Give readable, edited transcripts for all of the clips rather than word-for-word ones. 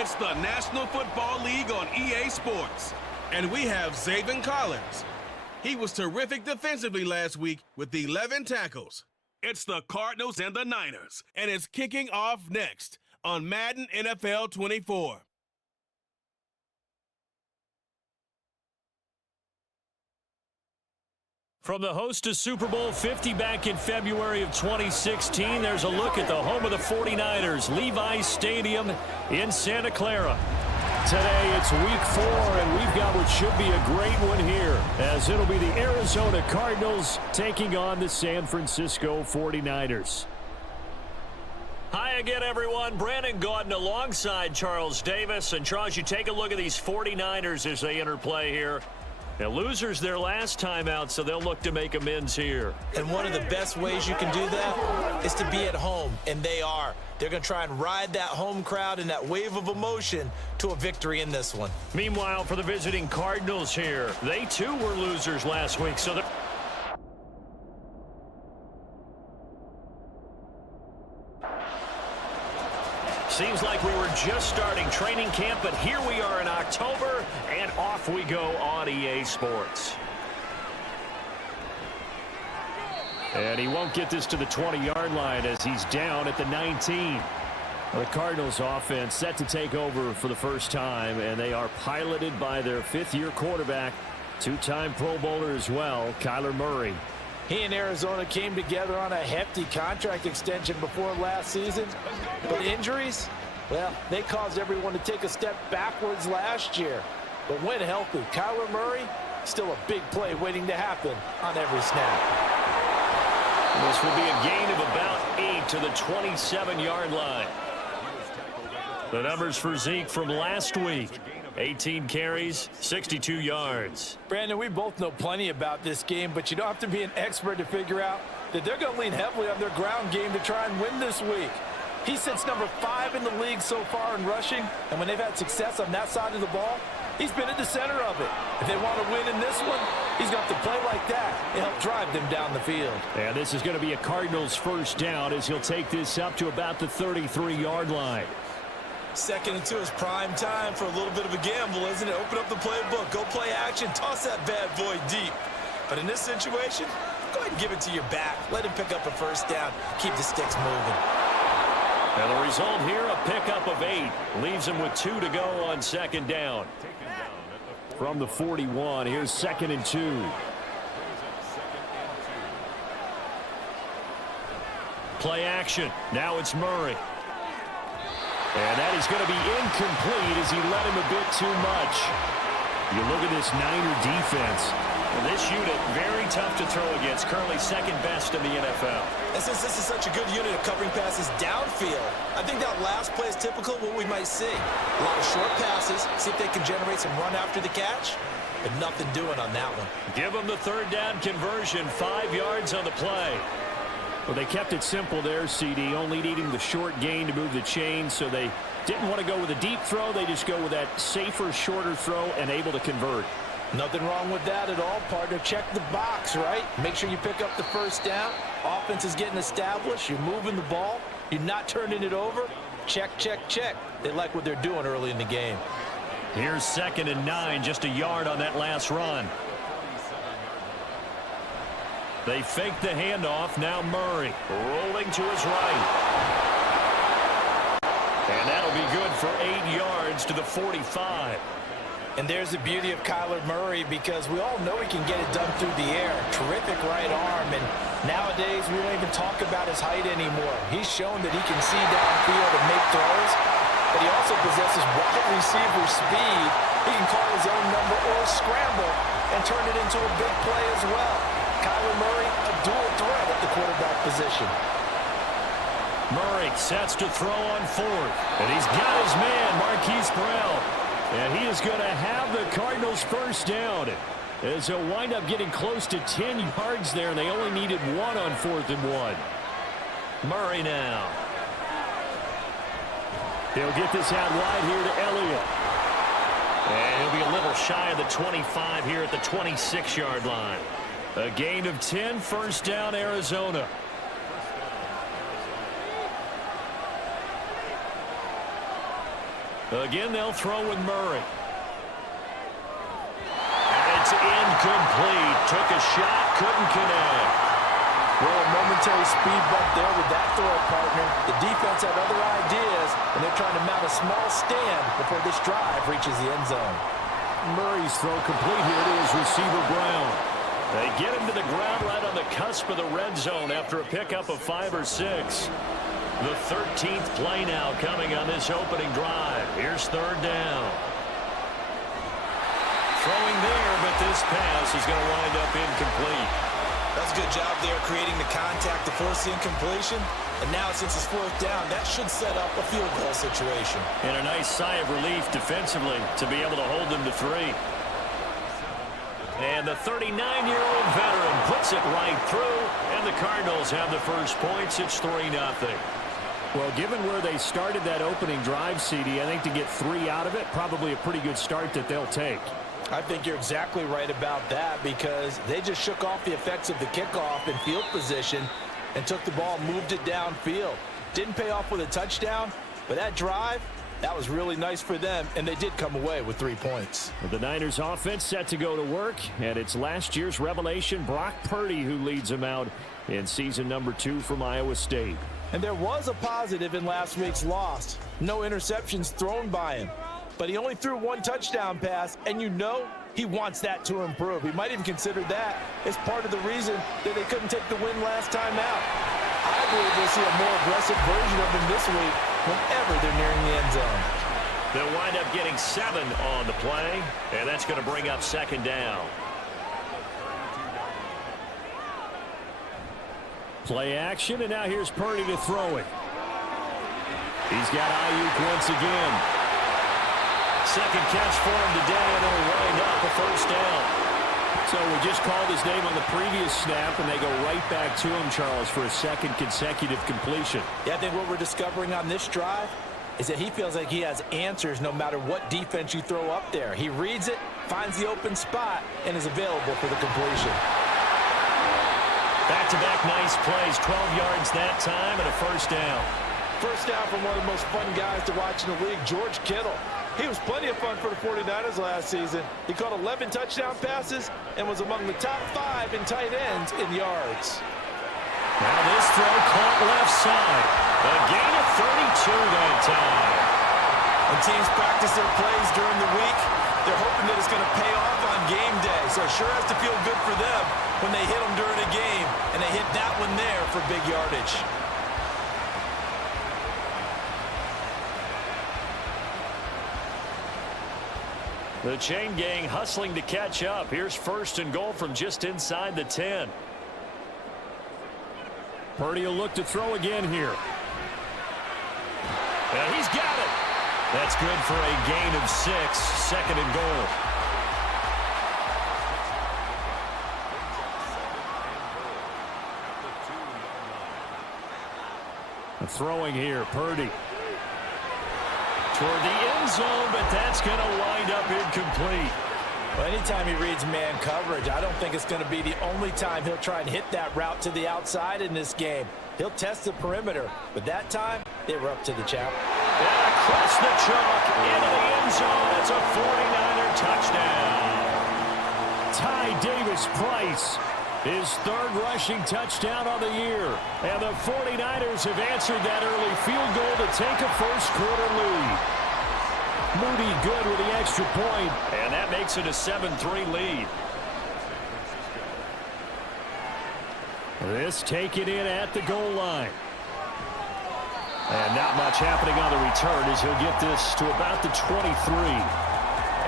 It's the National Football League on EA Sports. And we have Zaven Collins. He was terrific defensively last week with 11 tackles. It's the Cardinals and the Niners, and it's kicking off next on Madden NFL 24. From the host to Super Bowl 50 back in February of 2016, there's a look at the home of the 49ers, Levi's Stadium in Santa Clara. Today it's week 4, and we've got what should be a great one here, as it'll be the Arizona Cardinals taking on the San Francisco 49ers. Hi again, everyone. Brandon Gaudin alongside Charles Davis. And Charles, you take a look at these 49ers as they enter play here. Now, losers their last time out, so they'll look to make amends here. And one of the best ways you can do that is to be at home, and they are. They're going to try and ride that home crowd and that wave of emotion to a victory in this one. Meanwhile, for the visiting Cardinals here, they too were losers last week, so they're... Seems like we were just starting training camp, but here we are in October, and off we go on EA Sports. And he won't get this to the 20-yard line as he's down at the 19. The Cardinals offense set to take over for the first time, and they are piloted by their fifth-year quarterback, two-time Pro Bowler as well, Kyler Murray. He and Arizona came together on a hefty contract extension before last season. But injuries, well, they caused everyone to take a step backwards last year. But when healthy, Kyler Murray, still a big play waiting to happen on every snap. This will be a gain of about 8 to the 27-yard line. The numbers for Zeke from last week. 18 carries, 62 yards. Brandon, we both know plenty about this game, but you don't have to be an expert to figure out that they're going to lean heavily on their ground game to try and win this week. He sits number 5 in the league so far in rushing, and when they've had success on that side of the ball, he's been at the center of it. If they want to win in this one, he's got to play like that and help drive them down the field. And this is going to be a Cardinals first down as he'll take this up to about the 33-yard line. 2nd and 2 is prime time for a little bit of a gamble, isn't it? Open up the playbook, go play action, toss that bad boy deep. But in this situation, go ahead and give it to your back. Let him pick up a first down. Keep the sticks moving. And the result here, a pickup of 8. Leaves him with 2 to go on 2nd down. From the 41, here's 2nd and 2. Play action. Now it's Murray. And that is going to be incomplete as he led him a bit too much. You look at this Niner defense. Well, this unit, very tough to throw against. Currently second best in the NFL. And since this is such a good unit of covering passes downfield, I think that last play is typical of what we might see. A lot of short passes, see if they can generate some run after the catch, but nothing doing on that one. Give them the 3rd down conversion, 5 yards on the play. Well, they kept it simple there, CD, only needing the short gain to move the chain, so they didn't want to go with a deep throw. They just go with that safer, shorter throw and able to convert. Nothing wrong with that at all, partner. Check the box, right? Make sure you pick up the first down. Offense is getting established. You're moving the ball. You're not turning it over. Check, check, check. They like what they're doing early in the game. Here's 2nd and 9, just a yard on that last run. They fake the handoff. Now Murray rolling to his right. And that'll be good for 8 yards to the 45. And there's the beauty of Kyler Murray, because we all know he can get it done through the air. Terrific right arm, and nowadays we don't even talk about his height anymore. He's shown that he can see downfield and make throws, but he also possesses wide receiver speed. He can call his own number or scramble and turn it into a big play as well. Kyler Murray, a dual threat at the quarterback position. Murray sets to throw on 4th, and he's got his man, Marquise Brown. And he is going to have the Cardinals first down as he'll wind up getting close to 10 yards there, and they only needed 1 on 4th and 1. Murray now. He'll get this out wide here to Elliott. And he'll be a little shy of the 25 here at the 26-yard line. A gain of 10, first down, Arizona. Again, they'll throw with Murray. It's incomplete. Took a shot, couldn't connect. Well, a momentary speed bump there with that throw, partner. The defense had other ideas, and they're trying to mount a small stand before this drive reaches the end zone. Murray's throw complete here to his receiver, Brown. They get him to the ground right on the cusp of the red zone after a pickup of 5 or 6. The 13th play now coming on this opening drive. Here's third down. Throwing there, but this pass is going to wind up incomplete. That's a good job there creating the contact to force the incompletion. And now since it's fourth down, that should set up a field goal situation. And a nice sigh of relief defensively to be able to hold them to 3. And the 39-year-old veteran puts it right through, and the Cardinals have the first points. It's 3-0. Well, given where they started that opening drive, CD, I think to get 3 out of it, probably a pretty good start that they'll take. I think you're exactly right about that because they just shook off the effects of the kickoff in field position and took the ball, moved it downfield. Didn't pay off with a touchdown, but that drive, that was really nice for them, and they did come away with 3 points. The Niners offense set to go to work, and it's last year's revelation, Brock Purdy, who leads them out in season number 2 from Iowa State. And there was a positive in last week's loss. No interceptions thrown by him. But he only threw 1 touchdown pass, and you know he wants that to improve. He might even consider that as part of the reason that they couldn't take the win last time out. I believe we'll see a more aggressive version of him this week whenever they're nearing the end zone. They'll wind up getting 7 on the play, and that's going to bring up second down. Play action, and now here's Purdy to throw it. He's got Ayuk once again. Second catch for him today, and it'll wind up a first down. So we just called his name on the previous snap, and they go right back to him, Charles, for a second consecutive completion. Yeah, I think what we're discovering on this drive is that he feels like he has answers no matter what defense you throw up there. He reads it, finds the open spot, and is available for the completion. Back-to-back nice plays, 12 yards that time, and a first down. First down from one of the most fun guys to watch in the league, George Kittle. He was plenty of fun for the 49ers last season. He caught 11 touchdown passes and was among the top 5 in tight ends in yards. Now this throw caught left side. A gain of 32 that time. When teams practice their plays during the week, they're hoping that it's going to pay off on game day. So it sure has to feel good for them when they hit them during a game, and they hit that one there for big yardage. The chain gang hustling to catch up. Here's first and goal from just inside the 10. Purdy will look to throw again here. And he's got it. That's good for a gain of 6. Second and goal. Throwing here, Purdy. Toward the end zone, but that's going to wind up incomplete. Well, anytime he reads man coverage, I don't think it's going to be the only time he'll try and hit that route to the outside in this game. He'll test the perimeter, but that time, they were up to the challenge. And across the chalk, into the end zone. It's a 49er touchdown. Ty Davis-Price, his 3rd rushing touchdown on the year. And the 49ers have answered that early field goal to take a first-quarter lead. Moody good with the extra point. And that makes it a 7-3 lead. This taken in at the goal line. And not much happening on the return as he'll get this to about the 23.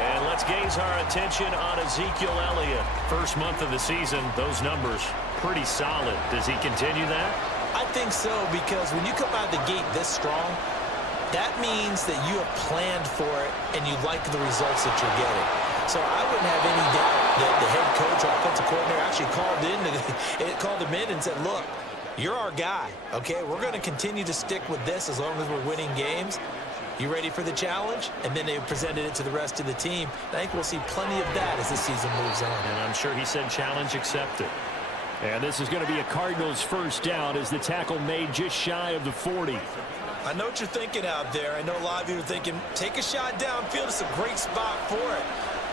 And let's gaze our attention on Ezekiel Elliott. First month of the season, those numbers pretty solid. Does he continue that? I think so, because when you come out of the gate this strong, that means that you have planned for it and you like the results that you're getting. So I wouldn't have any doubt that the head coach or offensive coordinator actually called him in and said, look, you're our guy, okay? We're going to continue to stick with this as long as we're winning games. You ready for the challenge? And then they presented it to the rest of the team. I think we'll see plenty of that as the season moves on. And I'm sure he said challenge accepted. And this is going to be a Cardinals first down as the tackle made just shy of the 40. I know what you're thinking out there. I know a lot of you are thinking, take a shot downfield. It's a great spot for it.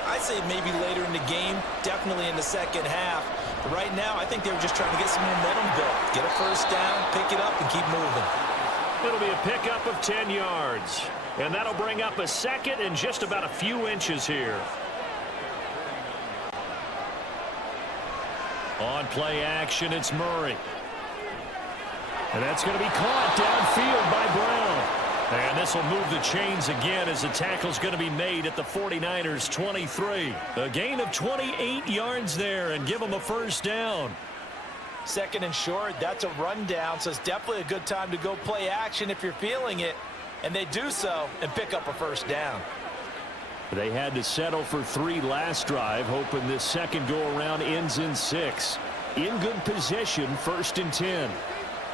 I'd say maybe later in the game, definitely in the second half. But right now, I think they were just trying to get some momentum built. Get a first down, pick it up, and keep moving. It'll be a pickup of 10 yards. And that'll bring up a second and just about a few inches here. On play action, it's Murray. And that's going to be caught downfield by Brown. And this will move the chains again as the tackle's going to be made at the 49ers 23. A gain of 28 yards there and give them a first down. Second and short, that's a rundown, so it's definitely a good time to go play action if you're feeling it. And they do so and pick up a first down. They had to settle for 3 last drive, hoping this second go-around ends in 6. In good position, 1st and 10.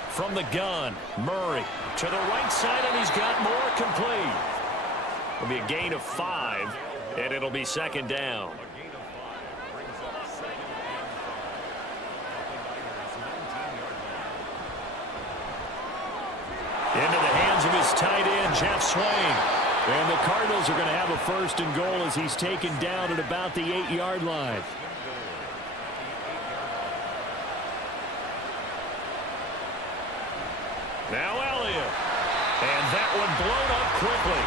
From the gun, Murray to the right side, and he's got more complete. It'll be a gain of 5, and it'll be second down. Into the hands of his tight end, Jeff Swain. And the Cardinals are going to have a 1st and goal as he's taken down at about the 8-yard line. Now Elliott. And that one blown up quickly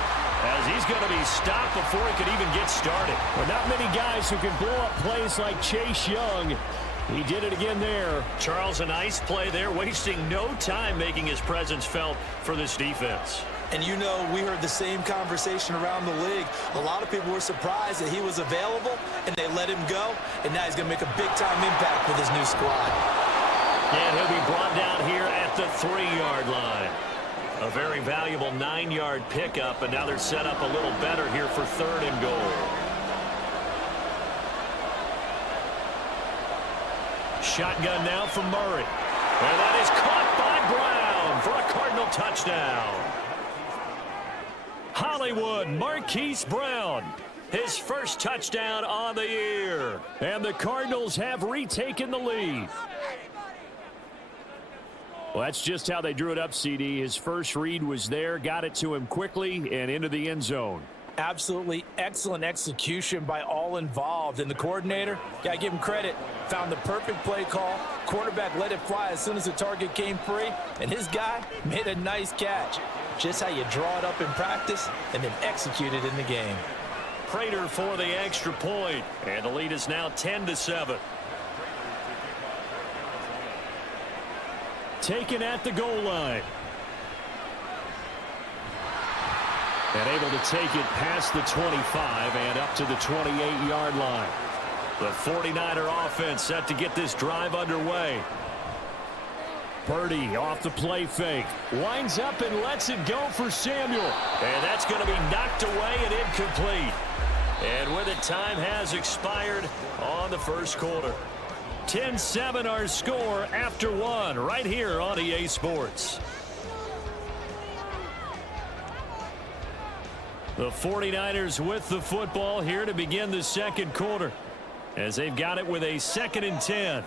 as he's going to be stopped before he could even get started. Well, not many guys who can blow up plays like Chase Young. He did it again there. Charles, a nice play there, wasting no time making his presence felt for this defense. And you know, we heard the same conversation around the league. A lot of people were surprised that he was available, and they let him go. And now he's going to make a big-time impact with his new squad. And he'll be brought down here at the 3-yard line. A very valuable 9-yard pickup, and now they're set up a little better here for 3rd and goal. Shotgun now from Murray. And that is caught by Brown for a Cardinal touchdown. Hollywood Marquise Brown, his first touchdown on the year. And the Cardinals have retaken the lead. Well, that's just how they drew it up, CD. His first read was there, got it to him quickly and into the end zone. Absolutely excellent execution by all involved. And the coordinator, got to give him credit, found the perfect play call. Quarterback let it fly as soon as the target came free. And his guy made a nice catch. Just how you draw it up in practice and then execute it in the game. Prater for the extra point. And the lead is now 10-7. Taken at the goal line. And able to take it past the 25 and up to the 28-yard line. The 49er offense set to get this drive underway. Purdy off the play fake. Winds up and lets it go for Samuel. And that's going to be knocked away and incomplete. And with it, time has expired on the first quarter. 10-7 our score after 1 right here on EA Sports. The 49ers with the football here to begin the second quarter as they've got it with a 2nd and 10.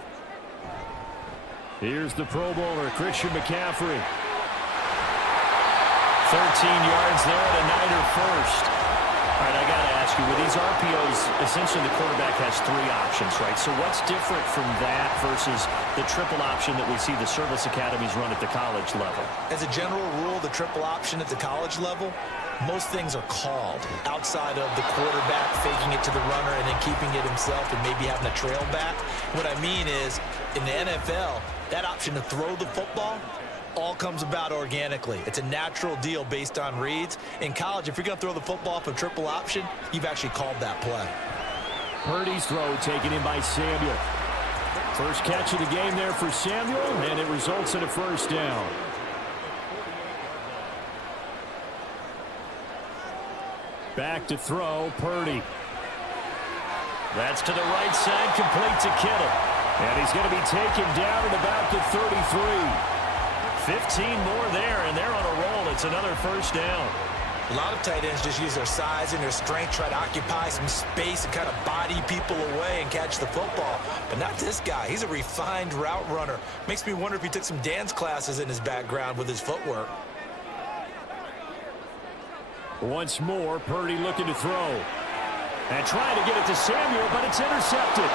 Here's the Pro Bowler, Christian McCaffrey. 13 yards there at a Niner first. All right, I got to ask you, with these RPOs, essentially the quarterback has 3 options, right? So what's different from that versus the triple option that we see the service academies run at the college level? As a general rule, the triple option at the college level, most things are called outside of the quarterback faking it to the runner and then keeping it himself and maybe having a trail back. What I mean is, in the NFL, that option to throw the football all comes about organically. It's a natural deal based on reads. In college, if you're going to throw the football off a triple option, you've actually called that play. Purdy's throw taken in by Samuel. First catch of the game there for Samuel, and it results in a first down. Back to throw, Purdy. That's to the right side, complete to Kittle. And he's going to be taken down at about the 33. 15 more there, and they're on a roll. It's another first down. A lot of tight ends just use their size and their strength, try to occupy some space and kind of body people away and catch the football. But not this guy. He's a refined route runner. Makes me wonder if he took some dance classes in his background with his footwork. Once more, Purdy looking to throw. And trying to get it to Samuel, but it's intercepted.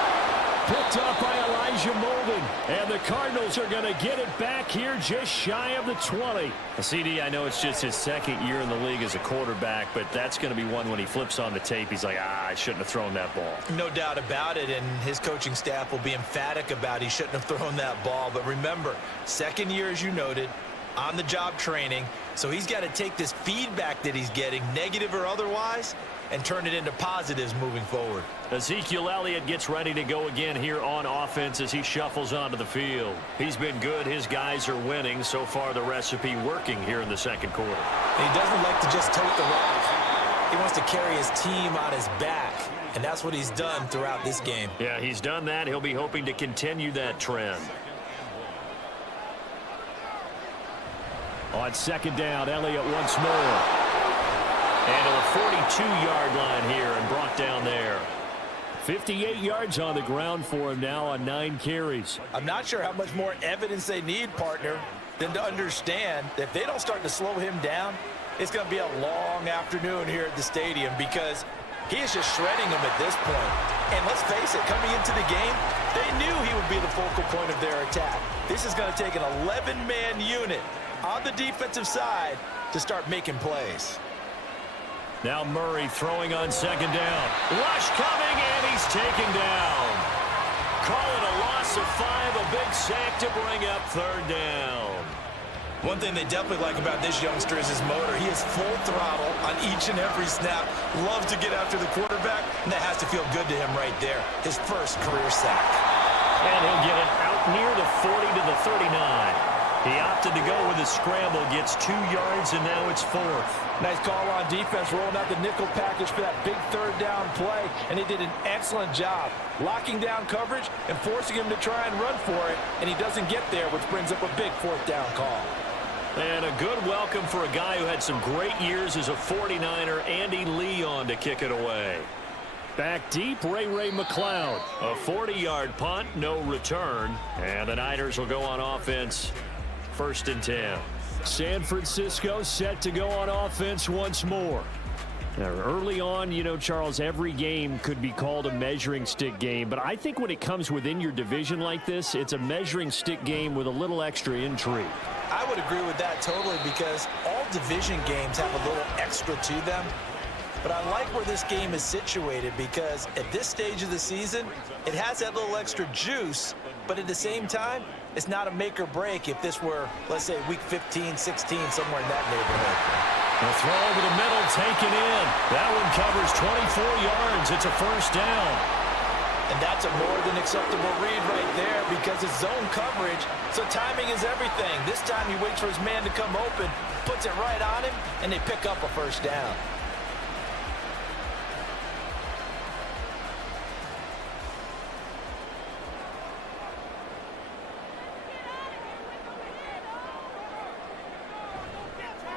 Picked up by Elijah Molden. And the Cardinals are going to get it back here just shy of the 20. CD, I know it's just his second year in the league as a quarterback, but that's going to be one when he flips on the tape. He's like, I shouldn't have thrown that ball. No doubt about it, and his coaching staff will be emphatic about he shouldn't have thrown that ball. But remember, second year, as you noted, on-the-job training. So he's got to take this feedback that he's getting, negative or otherwise, and turn it into positives moving forward. Ezekiel Elliott gets ready to go again here on offense as he shuffles onto the field. He's been good. His guys are winning. So far, the recipe working here in the second quarter. And he doesn't like to just tote the rock. He wants to carry his team on his back, and that's what he's done throughout this game. Yeah, he's done that. He'll be hoping to continue that trend. On second down, Elliott once more. And to the 42-yard line here and brought down there. 58 yards on the ground for him now on 9 carries. I'm not sure how much more evidence they need, partner, than to understand that if they don't start to slow him down, it's going to be a long afternoon here at the stadium because he is just shredding them at this point. And let's face it, coming into the game, they knew he would be the focal point of their attack. This is going to take an 11-man unit on the defensive side to start making plays. Now Murray throwing on second down. Rush coming, and he's taken down. Call it a loss of 5, a big sack to bring up third down. One thing they definitely like about this youngster is his motor. He is full throttle on each and every snap. Loves to get after the quarterback, and that has to feel good to him right there. His first career sack. And he'll get it out near the 40 to the 39. He opted to go with a scramble, gets 2 yards, and now it's 4th. Nice call on defense, rolling out the nickel package for that big third down play, and he did an excellent job locking down coverage and forcing him to try and run for it, and he doesn't get there, which brings up a big 4th down call. And a good welcome for a guy who had some great years as a 49er, Andy Leon, to kick it away. Back deep, Ray McCloud. A 40-yard punt, no return, and the Niners will go on offense. 1st and 10. San Francisco set to go on offense once more. Now, early on, you know, Charles, every game could be called a measuring stick game, but I think when it comes within your division like this, it's a measuring stick game with a little extra intrigue. I would agree with that totally because all division games have a little extra to them. But I like where this game is situated because at this stage of the season, it has that little extra juice, but at the same time, it's not a make or break if this were, let's say, week 15, 16, somewhere in that neighborhood. The throw over the middle, taken in. That one covers 24 yards. It's a 1st down. And that's a more than acceptable read right there because it's zone coverage, so timing is everything. This time he waits for his man to come open, puts it right on him, and they pick up a 1st down.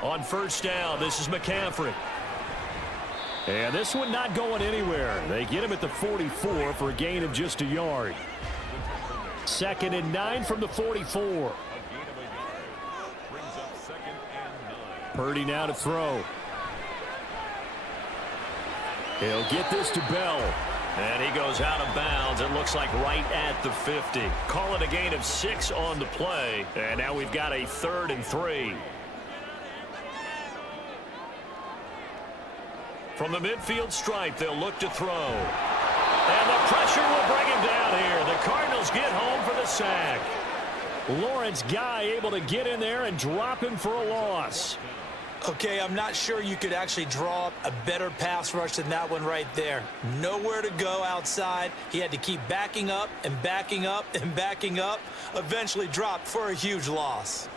On 1st down, this is McCaffrey. And this one not going anywhere. They get him at the 44 for a gain of just a yard. 2nd and 9 from the 44. Purdy now to throw. He'll get this to Bell. And he goes out of bounds. It looks like right at the 50. Call it a gain of 6 on the play. And now we've got a 3rd and 3. From the midfield stripe, they'll look to throw. And the pressure will bring him down here. The Cardinals get home for the sack. Lawrence Guy able to get in there and drop him for a loss. Okay, I'm not sure you could actually draw up a better pass rush than that one right there. Nowhere to go outside. He had to keep backing up and backing up and backing up. Eventually dropped for a huge loss.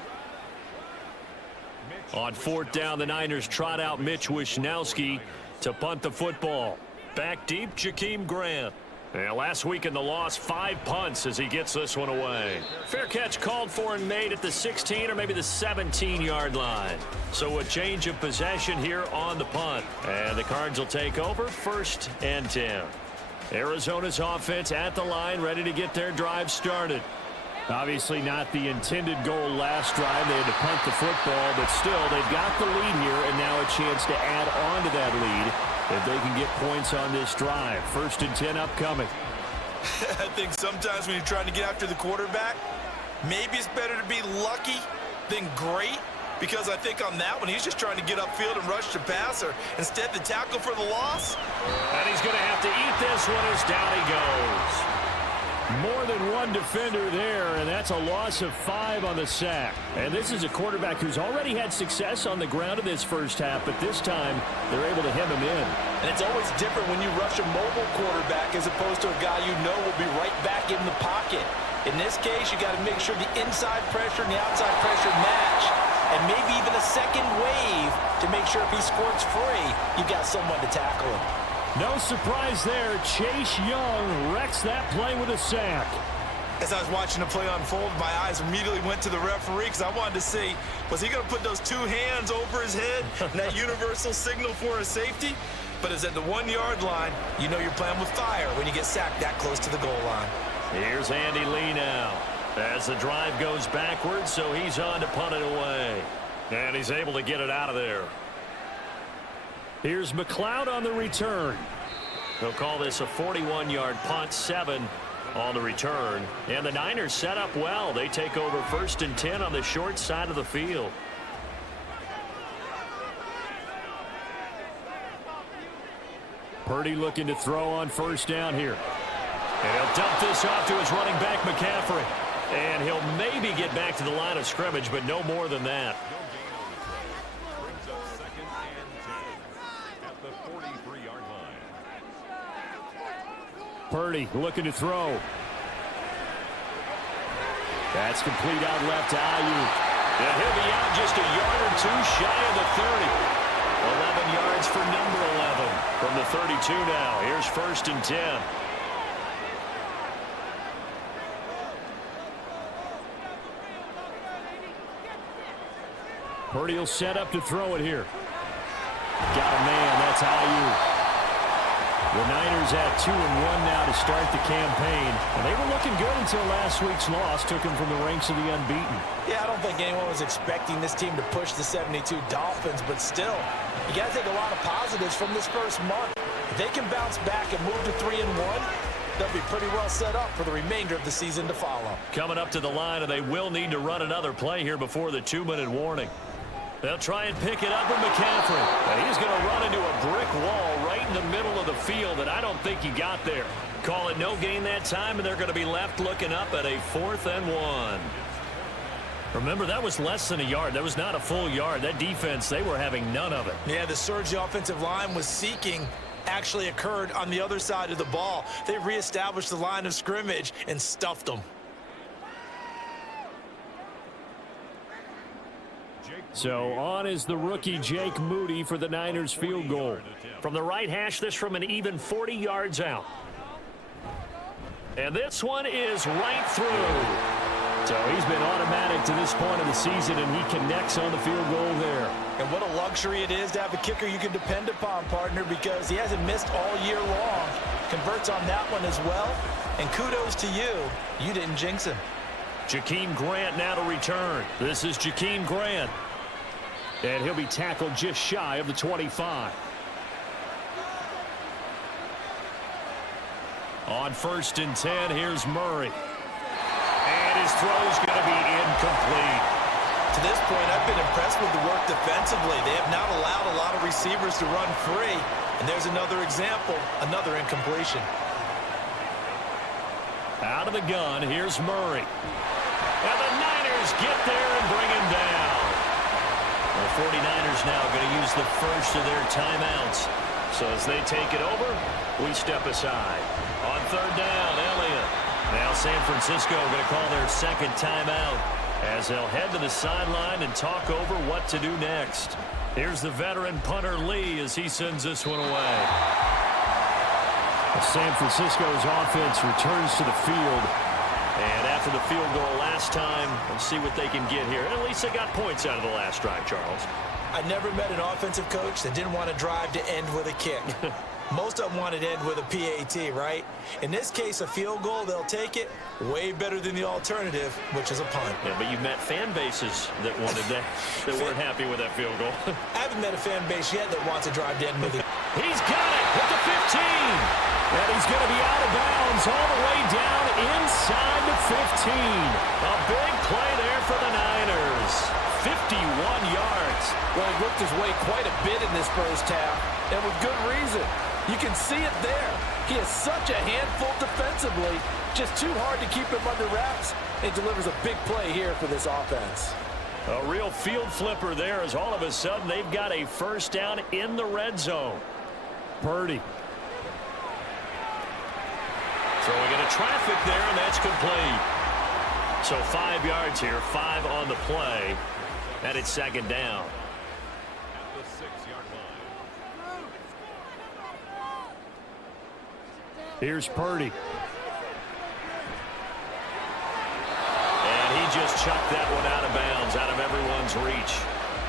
On 4th down, the Niners trot out Mitch Wishnowsky to punt the football. Back deep, Jakeem Grant. And last week in the loss, 5 punts as he gets this one away. Fair catch called for and made at the 16 or maybe the 17-yard line. So a change of possession here on the punt. And the Cards will take over 1st and 10. Arizona's offense at the line, ready to get their drive started. Obviously not the intended goal last drive. They had to punt the football, but still, they've got the lead here, and now a chance to add on to that lead if they can get points on this drive. 1st and 10 upcoming. I think sometimes when you're trying to get after the quarterback, maybe it's better to be lucky than great, because I think on that one, he's just trying to get upfield and rush the passer. Instead, the tackle for the loss. And he's going to have to eat this one as down he goes. More than one defender there, and that's a loss of 5 on the sack. And this is a quarterback who's already had success on the ground in this first half, but this time they're able to hem him in. And it's always different when you rush a mobile quarterback as opposed to a guy you know will be right back in the pocket. In this case, you got to make sure the inside pressure and the outside pressure match, and maybe even a second wave to make sure if he squirts free, you got someone to tackle him. No surprise there. Chase Young wrecks that play with a sack. As I was watching the play unfold, my eyes immediately went to the referee because I wanted to see, was he going to put those 2 hands over his head and that universal signal for a safety? But it's at the 1-yard line. You know you're playing with fire when you get sacked that close to the goal line. Here's Andy Lee now as the drive goes backwards, so he's on to punt it away. And he's able to get it out of there. Here's McLeod on the return. They'll call this a 41-yard punt, 7 on the return. And the Niners set up well. They take over 1st and 10 on the short side of the field. Purdy looking to throw on 1st down here. And he'll dump this off to his running back, McCaffrey. And he'll maybe get back to the line of scrimmage, but no more than that. Purdy looking to throw. That's complete out left to Ayuk. And he'll be out just a yard or 2 shy of the 30. 11 yards for number 11 from the 32 now. Here's 1st and 10. Purdy will set up to throw it here. Got a man. That's Ayuk. The Niners at 2-1 now to start the campaign. And they were looking good until last week's loss took them from the ranks of the unbeaten. Yeah, I don't think anyone was expecting this team to push the 72 Dolphins, but still, you got to take a lot of positives from this first month. If they can bounce back and move to 3-1, they'll be pretty well set up for the remainder of the season to follow. Coming up to the line, and they will need to run another play here before the 2-minute warning. They'll try and pick it up with McCaffrey. And he's going to run into a brick wall right in the middle of the field, and I don't think he got there. Call it no gain that time, and they're going to be left looking up at a 4th and 1. Remember, that was less than a yard. That was not a full yard. That defense, they were having none of it. Yeah, the surge the offensive line was seeking actually occurred on the other side of the ball. They reestablished the line of scrimmage and stuffed them. So on is the rookie Jake Moody for the Niners field goal. From the right hash, this from an even 40 yards out. And this one is right through. So he's been automatic to this point of the season, and he connects on the field goal there. And what a luxury it is to have a kicker you can depend upon, partner, because he hasn't missed all year long. Converts on that one as well. And kudos to you. You didn't jinx him. Jakeem Grant now to return. This is Jakeem Grant. And he'll be tackled just shy of the 25. On 1st and 10, here's Murray. And his throw's going to be incomplete. To this point, I've been impressed with the work defensively. They have not allowed a lot of receivers to run free. And there's another example, another incompletion. Out of the gun, here's Murray. And the Niners get there and bring him down. The 49ers now going to use the first of their timeouts. So as they take it over, we step aside. On 3rd down, Elliott. Now San Francisco going to call their 2nd timeout as they'll head to the sideline and talk over what to do next. Here's the veteran punter Lee as he sends this one away. San Francisco's offense returns to the field. And after the field goal last time, let's see what they can get here. At least they got points out of the last drive, Charles. I never met an offensive coach that didn't want to drive to end with a kick. Most of them want it end with a PAT, right? In this case, a field goal, they'll take it. Way better than the alternative, which is a punt. Yeah, but you've met fan bases that wanted that, that weren't happy with that field goal. I haven't met a fan base yet that wants to drive to end with it. He's got it at the 15. And he's going to be out of bounds all the way down inside the 15. A big play there for the Niners. 51 yards. Well, he worked his way quite a bit in this first half, and with good reason. You can see it there. He is such a handful defensively. Just too hard to keep him under wraps. It delivers a big play here for this offense. A real field flipper there as all of a sudden they've got a first down in the red zone. Purdy. Throwing into traffic there, and that's complete. So 5 yards here, 5 on the play, and it's second down. At the 6-yard line. Here's Purdy. And he just chucked that one out of bounds, out of everyone's reach.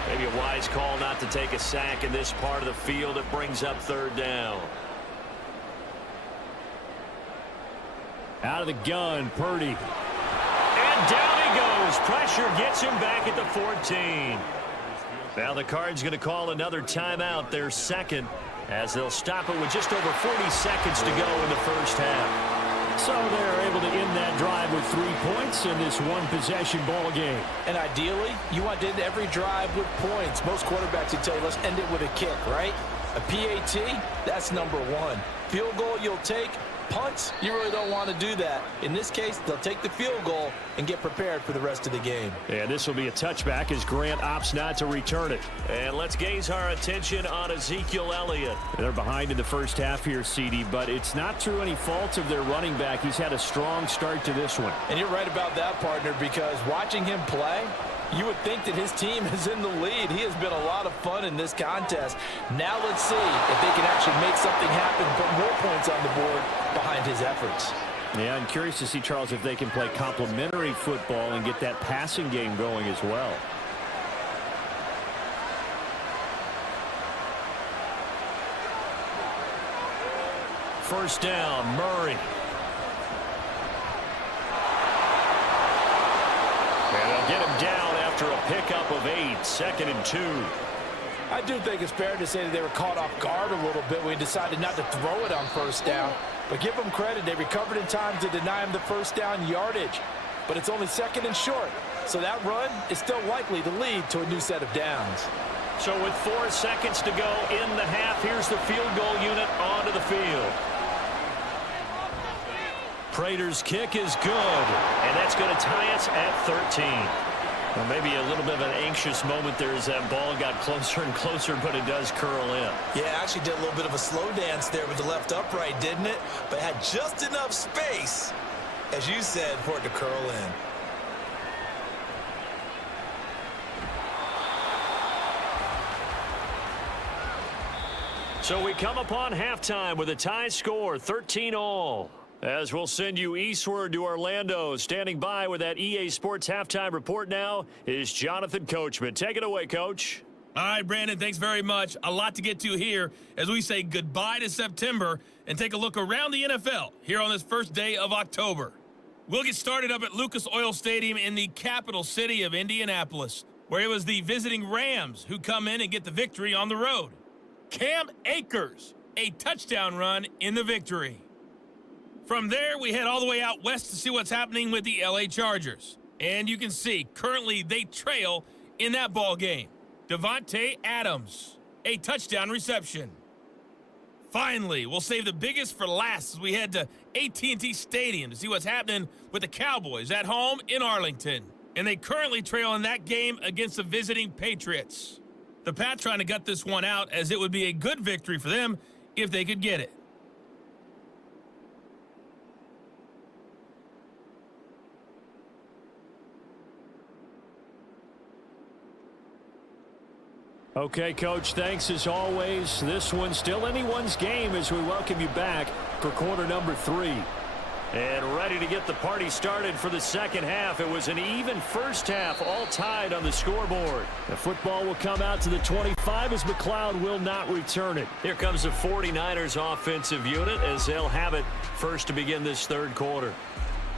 Maybe a wise call not to take a sack in this part of the field. It brings up third down. Out of the gun, Purdy. And down he goes. Pressure gets him back at the 14. Now the Cards going to call another timeout, their second, as they'll stop it with just over 40 seconds to go in the first half. So they're able to end that drive with 3 points in this one-possession ball game. And ideally, you want to end every drive with points. Most quarterbacks would tell you, let's end it with a kick, right? A PAT, that's number one. Field goal you'll take. Punts, you really don't want to do that. In this case, they'll take the field goal and get prepared for the rest of the game. And this will be a touchback as Grant opts not to return it. And let's gaze our attention on Ezekiel Elliott. They're behind in the first half here, CD, but it's not through any fault of their running back. He's had a strong start to this one. And you're right about that, partner, because watching him play, you would think that his team is in the lead. He has been a lot of fun in this contest. Now let's see if they can actually make something happen, put more points on the board behind his efforts. Yeah, I'm curious to see, Charles, if they can play complementary football and get that passing game going as well. First down, Murray. And they'll get him down after a pickup of 8, 2nd and 2. I do think it's fair to say that they were caught off guard a little bit when he decided not to throw it on first down. But give them credit, they recovered in time to deny him the first down yardage. But it's only 2nd and short, so that run is still likely to lead to a new set of downs. So with 4 seconds to go in the half, here's the field goal unit onto the field. Prater's kick is good, and that's going to tie us at 13. Well, maybe a little bit of an anxious moment there as that ball got closer and closer, but it does curl in. Yeah, actually did a little bit of a slow dance there with the left upright, didn't it? But had just enough space, as you said, for it to curl in. So we come upon halftime with a tie score, 13-all. As we'll send you eastward to Orlando. Standing by with that EA Sports halftime report now is Jonathan Coachman. Take it away, Coach. All right, Brandon, thanks very much. A lot to get to here as we say goodbye to September and take a look around the NFL here on this first day of October. We'll get started up at Lucas Oil Stadium in the capital city of Indianapolis, where it was the visiting Rams who come in and get the victory on the road. Cam Akers, a touchdown run in the victory. From there, we head all the way out west to see what's happening with the LA Chargers. And you can see, currently they trail in that ball game. Devontae Adams, a touchdown reception. Finally, we'll save the biggest for last as we head to AT&T Stadium to see what's happening with the Cowboys at home in Arlington. And they currently trail in that game against the visiting Patriots. The Pats trying to gut this one out as it would be a good victory for them if they could get it. Okay, Coach, thanks as always. This one's still anyone's game as we welcome you back for quarter number 3. And ready to get the party started for the second half. It was an even first half, all tied on the scoreboard. The football will come out to the 25 as McLeod will not return it. Here comes the 49ers offensive unit as they'll have it first to begin this third quarter.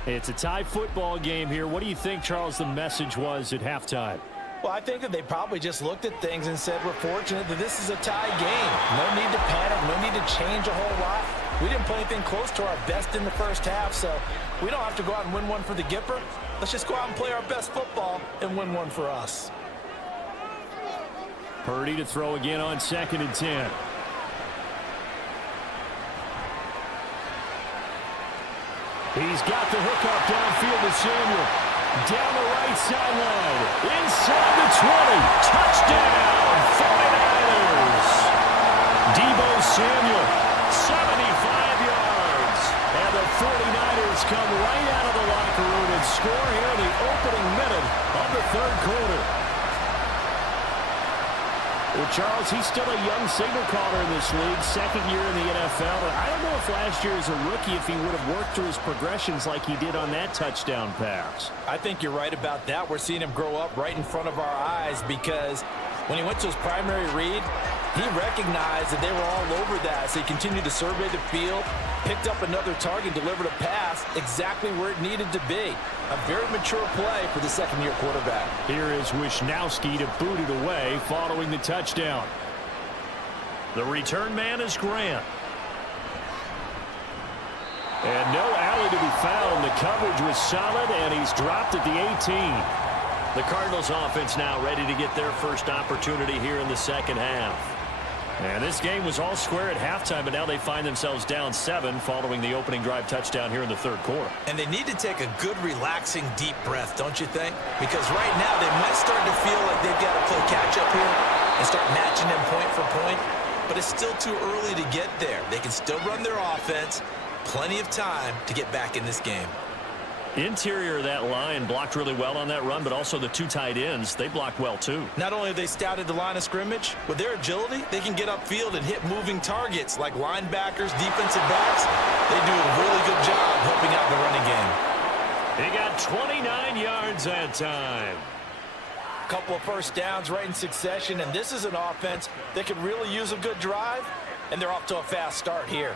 It's a tie football game here. What do you think, Charles, the message was at halftime? Well, I think that they probably just looked at things and said, we're fortunate that this is a tie game. No need to panic, no need to change a whole lot. We didn't play anything close to our best in the first half, so we don't have to go out and win one for the Gipper. Let's just go out and play our best football and win one for us. Purdy to throw again on 2nd and 10. He's got the hook up downfield to Samuel. Down the right sideline. Inside the 20. Touchdown, 49ers. Deebo Samuel, 75 yards. And the 49ers come right out of the locker room and score here in the opening minute of the third quarter. Well, Charles, he's still a young signal caller in this league, second year in the NFL. But I don't know if last year as a rookie, if he would have worked through his progressions like he did on that touchdown pass. I think you're right about that. We're seeing him grow up right in front of our eyes because when he went to his primary read, he recognized that they were all over that. So he continued to survey the field, picked up another target, delivered a pass exactly where it needed to be. A very mature play for the second-year quarterback. Here is Wisnowski to boot it away following the touchdown. The return man is Grant. And no alley to be found. The coverage was solid, and he's dropped at the 18. The Cardinals offense now ready to get their first opportunity here in the second half. And this game was all square at halftime, but now they find themselves down 7 following the opening drive touchdown here in the third quarter. And they need to take a good, relaxing, deep breath, don't you think? Because right now they might start to feel like they've got to play catch-up here and start matching them point for point. But it's still too early to get there. They can still run their offense. Plenty of time to get back in this game. Interior of that line blocked really well on that run, but also the two tight ends, they blocked well too. Not only have they scouted the line of scrimmage, with their agility, they can get upfield and hit moving targets like linebackers, defensive backs. They do a really good job helping out the running game. He got 29 yards that time. A couple of first downs right in succession, and this is an offense that could really use a good drive, and they're off to a fast start here.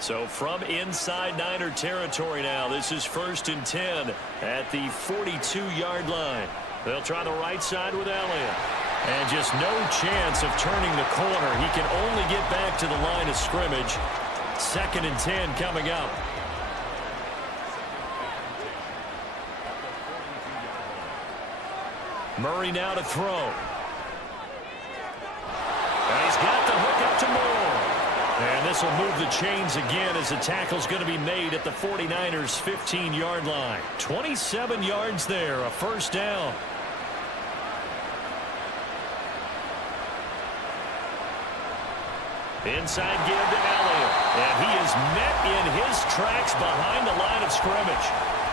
So from inside Niner territory now, this is 1st and 10 at the 42-yard line. They'll try the right side with Elliott. And just no chance of turning the corner. He can only get back to the line of scrimmage. 2nd and 10 coming up. Murray now to throw. And he's got the hook up to Moore. And this will move the chains again as the tackle's going to be made at the 49ers' 15-yard line. 27 yards there, a first down. Inside give to Elliott. And he is met in his tracks behind the line of scrimmage.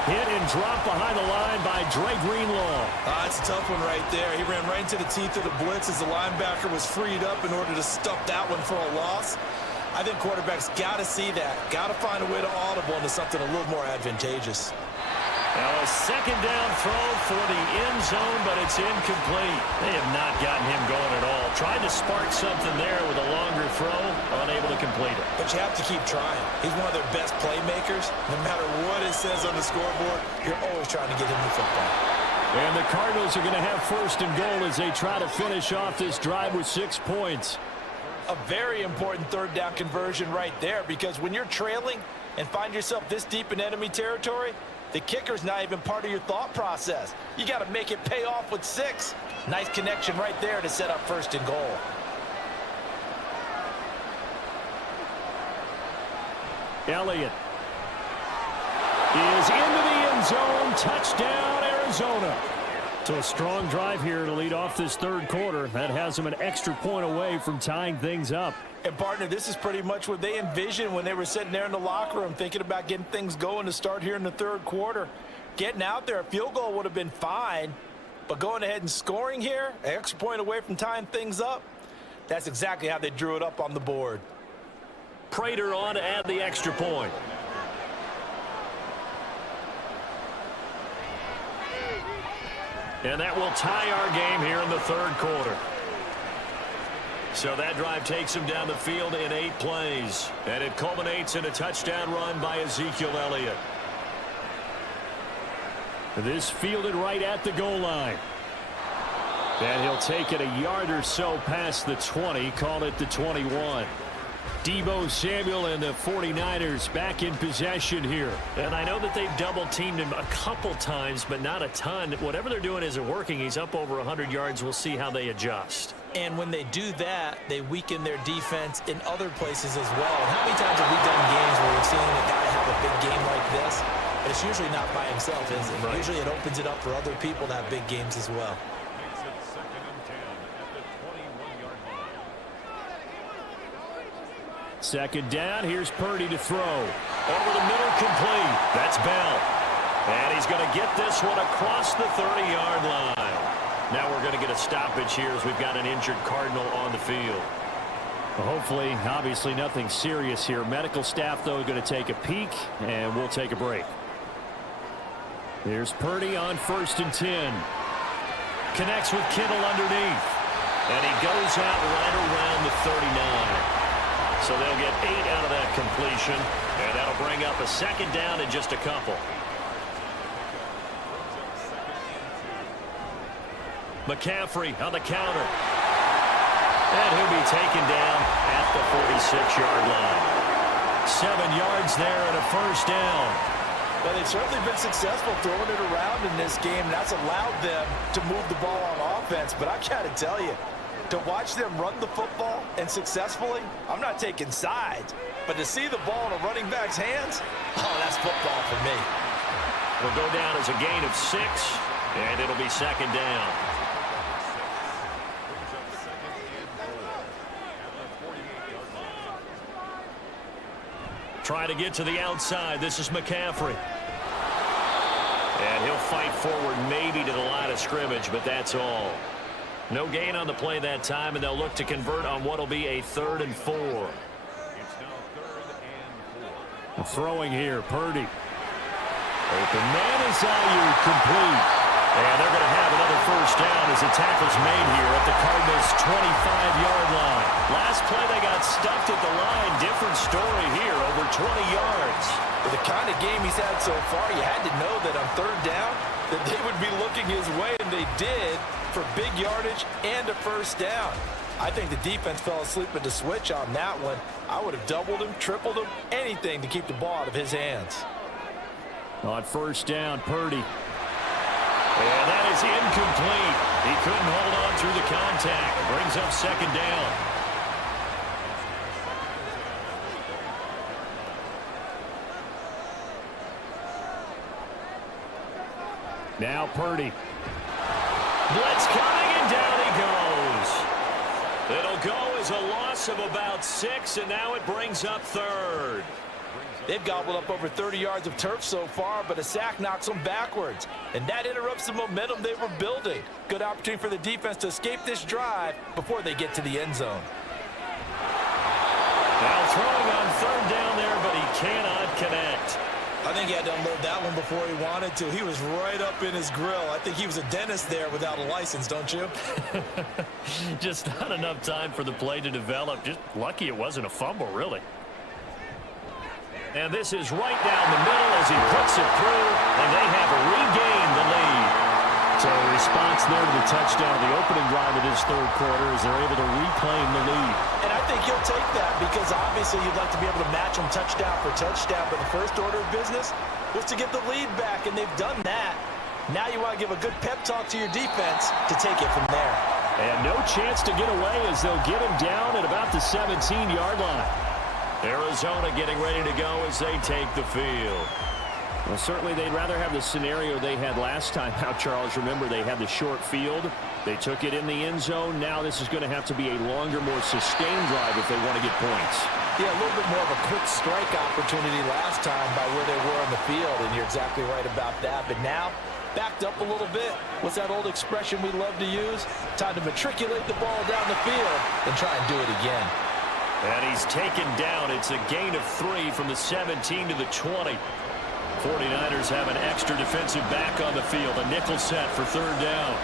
Hit and dropped behind the line by Dre Greenlaw. That's a tough one right there. He ran right into the teeth of the blitz as the linebacker was freed up in order to stuff that one for a loss. I think quarterbacks got to see that. Got to find a way to audible into something a little more advantageous. Now a second down throw for the end zone, but it's incomplete. They have not gotten him going at all. Tried to spark something there with a longer throw, unable to complete it. But you have to keep trying. He's one of their best playmakers. No matter what it says on the scoreboard, you're always trying to get him the football. And the Cardinals are going to have 1st and goal as they try to finish off this drive with 6 points. A very important third down conversion right there, because when you're trailing and find yourself this deep in enemy territory, the kicker's not even part of your thought process. You got to make it pay off with 6. Nice connection right there to set up 1st and goal. Elliott is into the end zone. Touchdown, Arizona. So a strong drive here to lead off this third quarter. That has them an extra point away from tying things up. And, partner, this is pretty much what they envisioned when they were sitting there in the locker room thinking about getting things going to start here in the third quarter. Getting out there, a field goal would have been fine, but going ahead and scoring here, an extra point away from tying things up, That's exactly how they drew it up on the board. Prater on to add the extra point. And that will tie our game here in the third quarter. So that drive takes him down the field in 8 plays. And it culminates in a touchdown run by Ezekiel Elliott. This fielded right at the goal line. And he'll take it a yard or so past the 20, call it the 21. Deebo Samuel and the 49ers back in possession here. And I know that they've double-teamed him a couple times, but not a ton. Whatever they're doing isn't working. He's up over 100 yards. We'll see how they adjust. And when they do that, they weaken their defense in other places as well. And how many times have we done games where we've seen a guy have a big game like this? But it's usually not by himself, is it? Right. Usually it opens it up for other people to have big games as well. Second down, here's Purdy to throw. Over the middle, complete. That's Bell. And he's going to get this one across the 30-yard line. Now we're going to get a stoppage here as we've got an injured Cardinal on the field. Well, hopefully, obviously nothing serious here. Medical staff, though, going to take a peek, and we'll take a break. Here's Purdy on 1st and 10. Connects with Kittle underneath. And he goes out right around the 39. So they'll get 8 out of that completion, and that'll bring up a second down in just a couple. McCaffrey on the counter. And he'll be taken down at the 46-yard line. 7 yards there and a first down. Well, they've certainly been successful throwing it around in this game, and that's allowed them to move the ball on offense. But I got to tell you, to watch them run the football and successfully, I'm not taking sides, but to see the ball in a running back's hands, oh, that's football for me. It'll go down as a gain of 6, and it'll be second down. Try to get to the outside. This is McCaffrey. And he'll fight forward maybe to the line of scrimmage, but that's all. No gain on the play that time, and they'll look to convert on what will be a 3rd and 4. Throwing here, Purdy. Open man is Ayuk, complete. And they're going to have another first down as the tackle's made here at the Cardinals' 25-yard line. Last play they got stuffed at the line. Different story here, over 20 yards. With the kind of game he's had so far, you had to know that on 3rd down that they would be looking his way, and they did, for big yardage and a first down. I think the defense fell asleep at the switch on that one. I would have doubled him, tripled him, anything to keep the ball out of his hands. On 1st down, Purdy. And that is incomplete. He couldn't hold on through the contact. Brings up second down. Now Purdy. Blitz coming, and down he goes. It'll go as a loss of about 6, and now it brings up 3rd. They've gobbled up over 30 yards of turf so far, but a sack knocks them backwards. And that interrupts the momentum they were building. Good opportunity for the defense to escape this drive before they get to the end zone. Now throwing on 3rd down there, but he cannot connect. I think he had to unload that one before he wanted to. He was right up in his grill. I think he was a dentist there without a license, don't you? Just not enough time for the play to develop. Just lucky it wasn't a fumble, really. And this is right down the middle as he puts it through, and they have regained the lead. So a response there to the touchdown of the opening drive of this 3rd quarter as they're able to reclaim the lead. And I think he'll take that because obviously you'd like to be able to match them touchdown for touchdown, but the first order of business was to get the lead back, and they've done that. Now you want to give a good pep talk to your defense to take it from there. And no chance to get away as they'll get him down at about the 17-yard line. Arizona getting ready to go as they take the field. Well, certainly they'd rather have the scenario they had last time out, Charles. Remember, they had the short field. They took it in the end zone. Now this is going to have to be a longer, more sustained drive if they want to get points. Yeah, a little bit more of a quick strike opportunity last time by where they were on the field, and you're exactly right about that. But now backed up a little bit. What's that old expression we love to use? Time to matriculate the ball down the field and try and do it again. And he's taken down. It's a gain of 3 from the 17 to the 20. 49ers have an extra defensive back on the field. A nickel set for third down.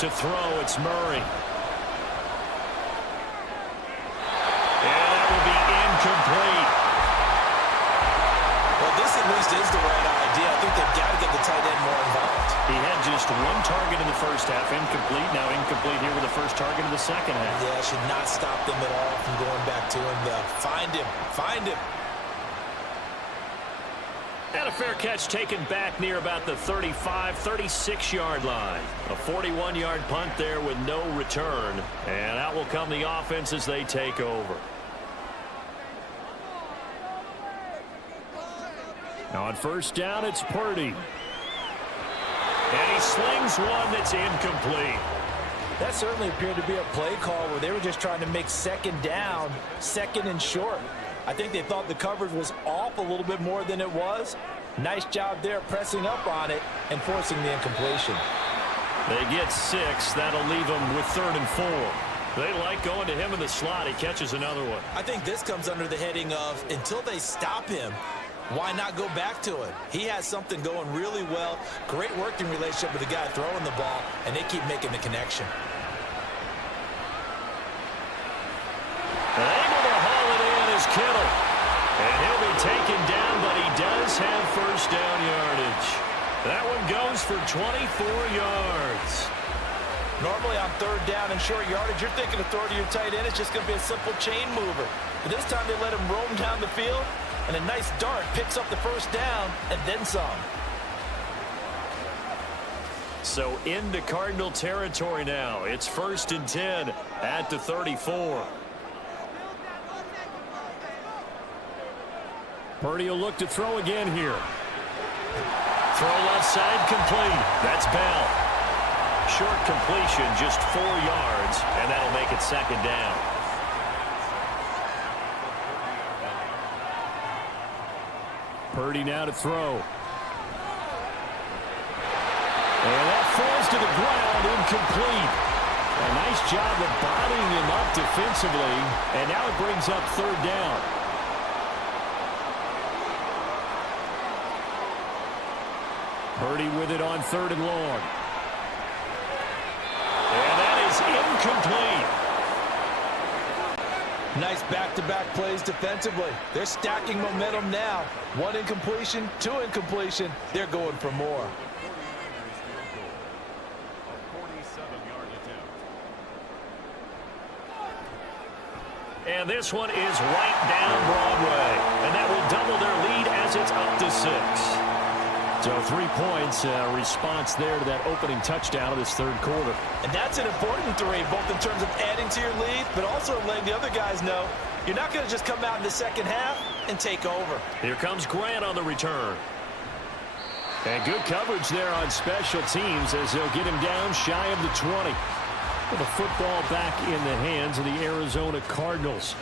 To throw, it's Murray. And that will be incomplete. Well, this at least is the right idea. I think they've got to get the tight end more involved. He had just 1 target in the first half, incomplete. Now incomplete here with the first target in the second half. Yeah, should not stop them at all from going back to him. Find him. Find him. And a fair catch taken back near about the 35, 36-yard line. A 41-yard punt there with no return. And out will come the offense as they take over. Now on first down, it's Purdy. And he slings one that's incomplete. That certainly appeared to be a play call where they were just trying to make second down, second and short. I think they thought the coverage was off a little bit more than it was. Nice job there pressing up on it and forcing the incompletion. They get 6. That'll leave them with 3rd and 4. They like going to him in the slot. He catches another one. I think this comes under the heading of until they stop him, why not go back to it? He has something going really well. Great working relationship with the guy throwing the ball, and they keep making the connection. Able to haul it in is Kittle. And he'll be taken down, but he does have first down yardage. That one goes for 24 yards. Normally on third down and short yardage, you're thinking of throw to your tight end. It's just going to be a simple chain mover. But this time they let him roam down the field, and a nice dart picks up the first down and then some. So into Cardinal territory now. It's 1st and 10 at the 34. Purdy will look to throw again here. Throw left side complete. That's Bell. Short completion, just 4 yards, and that'll make it 2nd down. Purdy now to throw. And that falls to the ground, incomplete. A nice job of bodying him up defensively, and now it brings up 3rd down. Purdy with it on 3rd and long. And that is incomplete. Nice back-to-back plays defensively. They're stacking momentum now. 1 incompletion, 2 incompletion. They're going for more. And this one is right down Broadway. And that will double their lead as it's up to 6. So 3 points, response there to that opening touchdown of this 3rd quarter. And that's an important 3, both in terms of adding to your lead, but also letting the other guys know you're not going to just come out in the second half and take over. Here comes Grant on the return. And good coverage there on special teams as they'll get him down shy of the 20. With the football back in the hands of the Arizona Cardinals.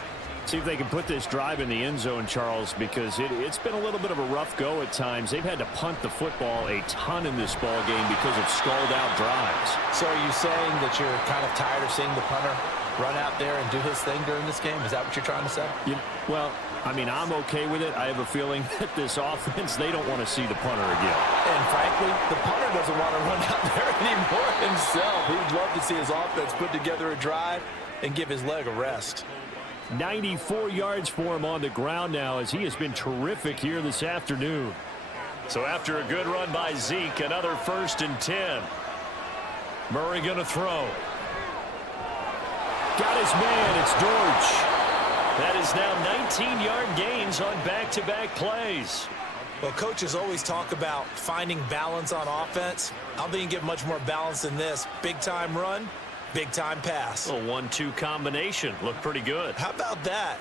See if they can put this drive in the end zone, Charles, because it's been a little bit of a rough go at times. They've had to punt the football a ton in this ball game because of stalled-out drives. So are you saying that you're kind of tired of seeing the punter run out there and do his thing during this game? Is that what you're trying to say? Well, I mean, I'm okay with it. I have a feeling that this offense, they don't want to see the punter again. And frankly, the punter doesn't want to run out there anymore himself. He'd love to see his offense put together a drive and give his leg a rest. 94 yards for him on the ground now as he has been terrific here this afternoon. So after a good run by Zeke, another 1st and 10. Murray going to throw. Got his man. It's Dortch. That is now 19-yard gains on back-to-back plays. Well, coaches always talk about finding balance on offense. I don't think you can get much more balance than this. Big-time run, big-time pass. A 1-2 combination. Looked pretty good. How about that?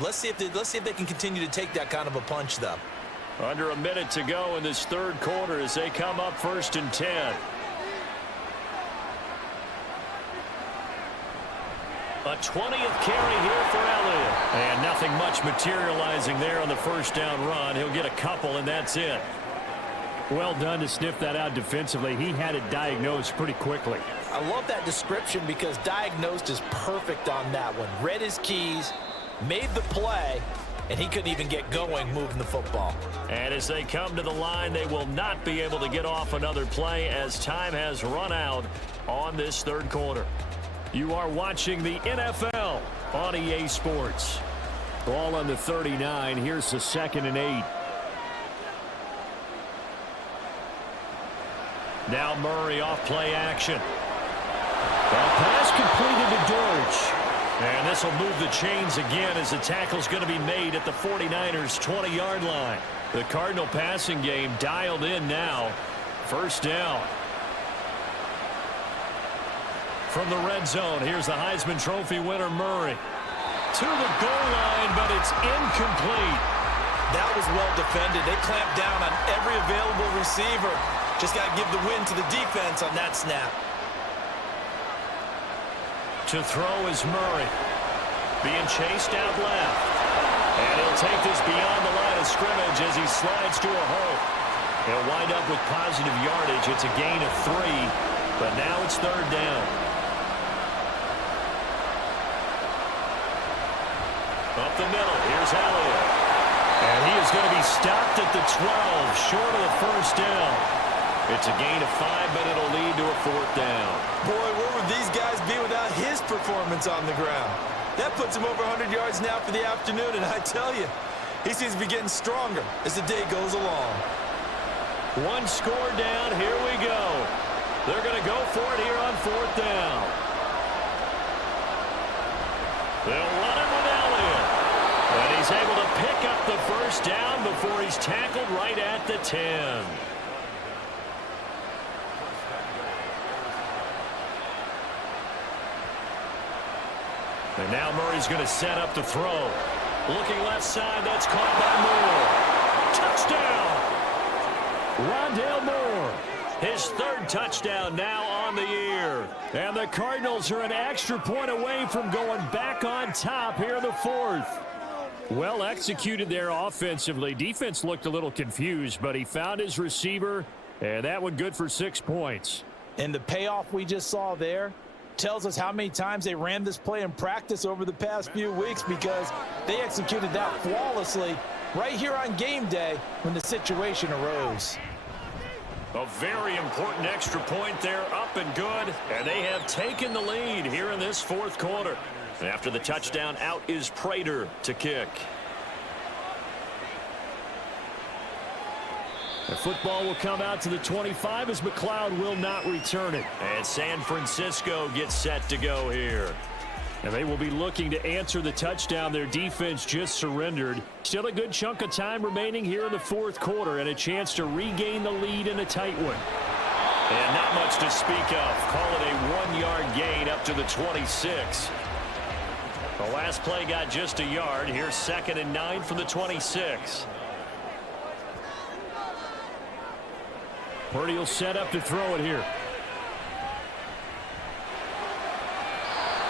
Let's see if they can continue to take that kind of a punch, though. Under a minute to go in this 3rd quarter as they come up 1st and 10. A 20th carry here for Elliott. And nothing much materializing there on the 1st down run. He'll get a couple, and that's it. Well done to sniff that out defensively. He had it diagnosed pretty quickly. I love that description because diagnosed is perfect on that one. Read his keys, made the play, and he couldn't even get going moving the football. And as they come to the line, they will not be able to get off another play as time has run out on this third quarter. You are watching the NFL on EA Sports. Ball on the 39. Here's the 2nd and 8. Now Murray off play action. The pass completed to Dortch. And this will move the chains again as the tackle's going to be made at the 49ers' 20-yard line. The Cardinal passing game dialed in now. First down. From the red zone, here's the Heisman Trophy winner, Murray. To the goal line, but it's incomplete. That was well defended. They clamped down on every available receiver. Just got to give the win to the defense on that snap. To throw is Murray. Being chased out left. And he'll take this beyond the line of scrimmage as he slides to a hole. He'll wind up with positive yardage. It's a gain of 3, but now it's third down. Up the middle, here's Elliott. And he is going to be stopped at the 12, short of the first down. It's a gain of 5, but it'll lead to a fourth down. Boy, where would these guys be without his performance on the ground? That puts him over 100 yards now for the afternoon, and I tell you, he seems to be getting stronger as the day goes along. One score down, here we go. They're going to go for it here on fourth down. They'll run it with Elliott. And he's able to pick up the first down before he's tackled right at the 10. And now Murray's going to set up the throw. Looking left side, that's caught by Moore. Touchdown! Rondale Moore. His third touchdown now on the year. And the Cardinals are an extra point away from going back on top here in the fourth. Well executed there offensively. Defense looked a little confused, but he found his receiver, and that one good for 6 points. And the payoff we just saw there tells us how many times they ran this play in practice over the past few weeks, because they executed that flawlessly right here on game day when the situation arose. A very important extra point there, up and good, and they have taken the lead here in this fourth quarter. After the touchdown, out is Prater to kick. The football will come out to the 25 as McLeod will not return it. And San Francisco gets set to go here. And they will be looking to answer the touchdown their defense just surrendered. Still a good chunk of time remaining here in the fourth quarter and a chance to regain the lead in a tight one. And not much to speak of. Call it a 1-yard gain up to the 26. The last play got just a yard. Here's 2nd and 9 from the 26. Purdy will set up to throw it here.